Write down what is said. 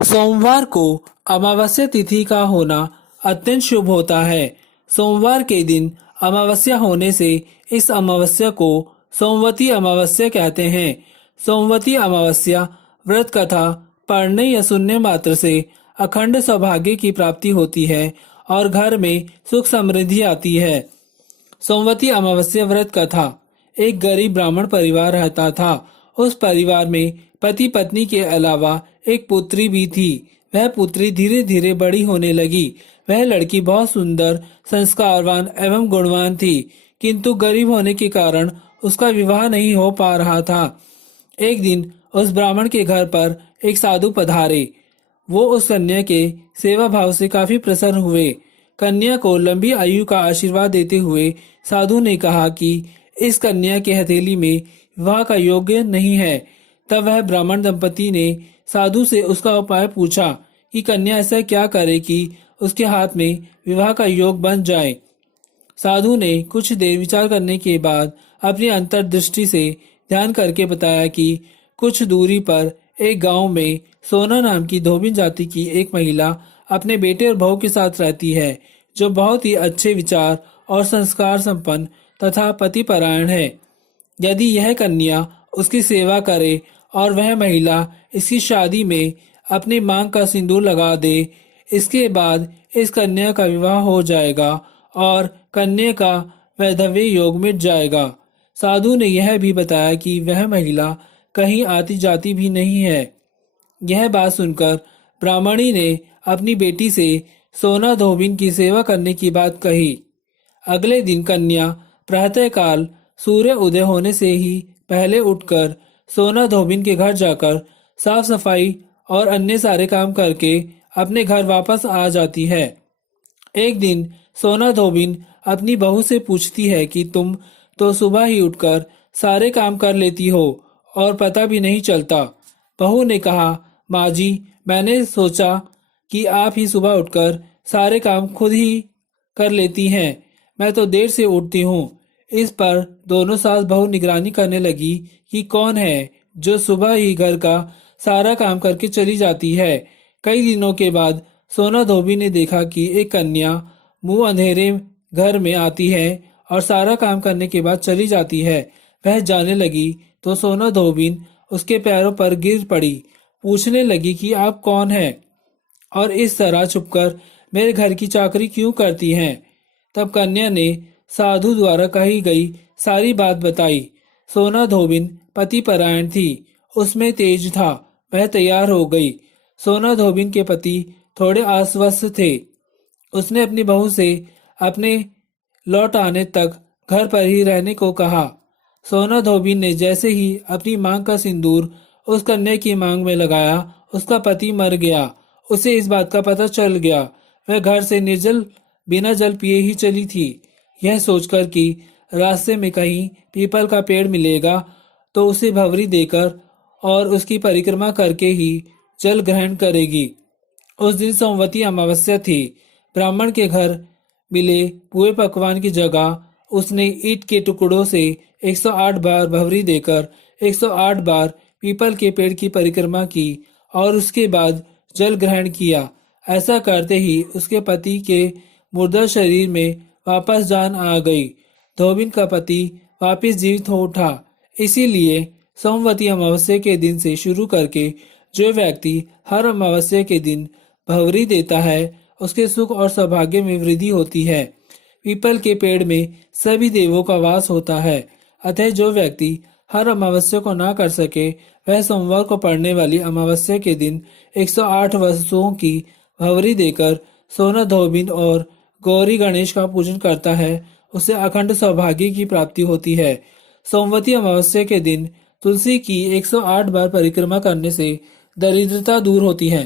सोमवार को अमावस्या तिथि का होना अत्यंत शुभ होता है। सोमवार के दिन अमावस्या होने से इस अमावस्या को सोमवती अमावस्या कहते हैं। सोमवती अमावस्या व्रत कथा पढ़ने या सुनने मात्र से अखंड सौभाग्य की प्राप्ति होती है और घर में सुख समृद्धि आती है। सोमवती अमावस्या व्रत कथा। एक गरीब ब्राह्मण परिवार रहता था। उस परिवार में पति पत्नी के अलावा एक पुत्री भी थी। वह पुत्री धीरे धीरे बड़ी होने लगी। वह लड़की बहुत सुंदर, संस्कारवान एवं गुणवान थी, किंतु गरीब होने के कारण उसका विवाह नहीं हो पा रहा था। एक दिन उस ब्राह्मण के घर पर एक साधु पधारे। वो उस कन्या के सेवा भाव से काफी प्रसन्न हुए। कन्या को लंबी आयु का आशीर्वाद देते हुए साधु ने कहा कि इस कन्या के हथेली में विवाह का योग्य नहीं है। तब वह ब्राह्मण दंपति ने साधु से उसका उपाय पूछा कि कन्या ऐसा क्या करे कि उसके हाथ में विवाह का योग बन जाए। साधु ने कुछ देर विचार करने के बाद अपनी अंतर्दृष्टि से ध्यान करके बताया कि कुछ दूरी पर एक गांव में सोना नाम की धोबिन जाति की एक महिला अपने बेटे और बहू के साथ रहती है, जो बहुत ही अच्छे विचार और संस्कार संपन्न तथा पतिपरायण है। यदि यह कन्या उसकी सेवा करे और वह महिला इसकी शादी में अपनी मांग का सिंदूर लगा दे, इसके बाद इस कन्या का विवाह हो जाएगा और कन्या का वैधव्य योग मिट जाएगा। साधु ने यह भी बताया कि वह महिला कहीं आती जाती भी नहीं है। यह बात सुनकर ब्राह्मणी ने अपनी बेटी से सोना धोबिन की सेवा करने की बात कही। अगले दिन कन्या प्रातःकाल सूर्य उदय होने से ही पहले उठकर सोना धोबिन के घर जाकर साफ सफाई और अन्य सारे काम करके अपने घर वापस आ जाती है। एक दिन सोना धोबिन अपनी बहू से पूछती है कि तुम तो सुबह ही उठकर सारे काम कर लेती हो और पता भी नहीं चलता। बहू ने कहा, माँ जी, मैंने सोचा कि आप ही सुबह उठकर सारे काम खुद ही कर लेती हैं। मैं तो देर से उठती हूँ। इस पर दोनों सास बहू निगरानी करने लगी कि कौन है जो सुबह ही घर का सारा काम करके चली जाती है। कई दिनों के बाद सोना धोबी ने देखा कि एक कन्या मुंह अंधेरे घर में आती है और सारा काम करने के बाद चली जाती है। वह जाने लगी तो सोना धोबिन उसके पैरों पर गिर पड़ी। पूछने लगी कि आप कौन हैं और इस तरह छुपकर मेरे घर की चाकरी क्यों करती हैं। तब कन्या ने साधु द्वारा कही गई सारी बात बताई। सोना धोबिन पतिपरायण थी, उसमें तेज था। वह तैयार हो गई। सोना धोबिन के पति थोड़े अस्वस्थ थे। उसने अपनी बहू से अपने लौट आने तक घर पर ही रहने को कहा। सोना धोबिन ने जैसे ही अपनी मांग का सिंदूर उस कन्या की मांग में लगाया, उसका पति मर गया। उसे इस बात का पता चल गया। वह घर से निर्जल बिना जल पिए ही चली थी। यह सोचकर कि रास्ते में कहीं पीपल का पेड़ मिलेगा तो उसे भंवरी देकर और उसकी परिक्रमा करके ही जल ग्रहण करेगी। उस दिन सोमवती अमावस्या थी। ब्राह्मण के घर मिले पुए पकवान की जगह उसने ईंट के टुकड़ों से 108 बार भंवरी देकर 108 बार पीपल के पेड़ की परिक्रमा की और उसके बाद जल ग्रहण किया। ऐसा करते ही उसके पति के मुर्दा शरीर में वापस जान आ गई। धोबिन का पति वापस जीवित हो उठा। इसीलिए सोमवती अमावस्या के दिन से शुरू करके जो व्यक्ति हर अमावस्या के दिन भंवरी देता है, उसके सुख और सौभाग्य में वृद्धि होती है। पीपल के पेड़ में सभी देवों का वास होता है। अतः जो व्यक्ति हर अमावस्या को ना कर सके, वह सोमवार को पड़ने वाली अमावस्या के दिन 108 वस्तुओं की भंवरी देकर सोना धोबिन और गौरी गणेश का पूजन करता है, उसे अखंड सौभाग्य की प्राप्ति होती है। सोमवती अमावस्या के दिन तुलसी की 108 बार परिक्रमा करने से दरिद्रता दूर होती है।